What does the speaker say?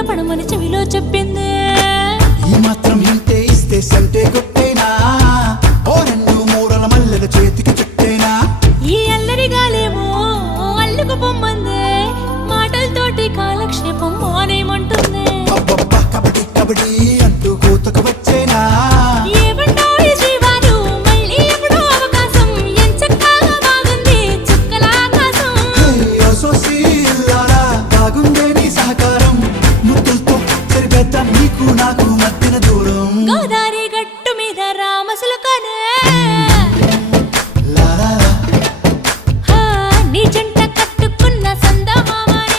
త్వరపడమని చెవిలో చెప్పింది. ఈ మాత్రం ఇంటే ఇస్తే సంటే కొట్టేనా, ఓ రెండు మూరల మల్లెల చేతికి చుట్టేనా. ఈ అల్లరి గాలేమో అల్లుకు పొమ్మంది, మాటలతోటి కాలక్షేపం మానేమంటుంది. అబ్బబ్బా కబడ్డీ కబడ్డీ